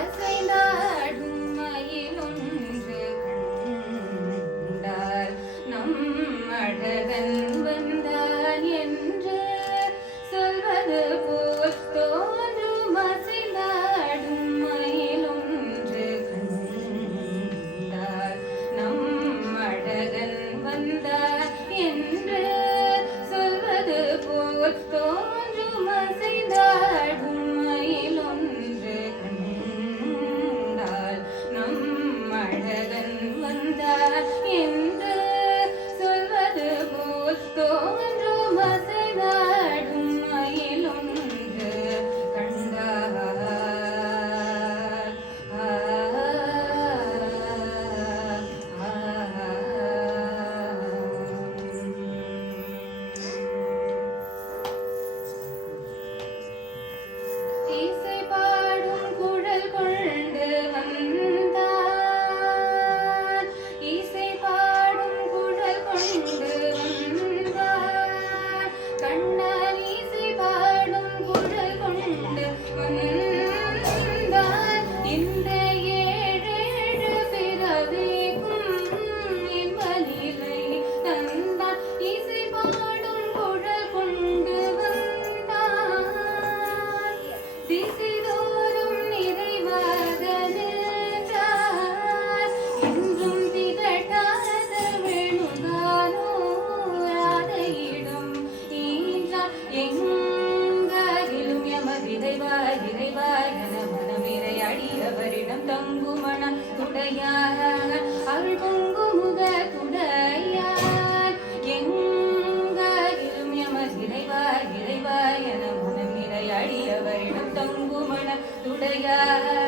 அசைந்தாடும் மயிலொன்று கண்டால் நம் அழகன் வந்தான் என்று சொல்வது போல் தோன்றும். அசைந்தாடும் மயிலொன்று கண்டால் நம் அழகன் வந்தான் என்று சொல்வது போல் தோன்றும். அசைந்தாடும் மயிலொன்று கண்டால் நம் அழகன் வந்தார் என்று சொல்வது போல் தோன்றும். அசைந்தாடும் மயிலொன்று கண்டால் இசை பாடும் குழல் கொண்டு வந்தார். இசை பாடும் குழல் கொண்டு வந்தார். கண்ணால் இசை பாடும் குழல் கொண்டு வந்தார். இந்த ஏழேழு பிறவிக்கும் இன்பநிலை தந்தார். இசை பாடும் குழல் கொண்டு வந்தார். திசைதோறும் நிறைவாக நின்றார். என்றும் திகட்டாத வேணுகானோ ராதையிடம் ஈன்றார். எங்காகிலும் எமதிரைவாய் இறைவாய் என மனமிரை அடியவரிடம் தங்குமண துடையார். அருள் பொங்கு முக துடையார். எங்காகிலும் எமதிரைவாய் இறைவாய் என மனமிரை அடியவரிடம் தங்குமண துடையார்.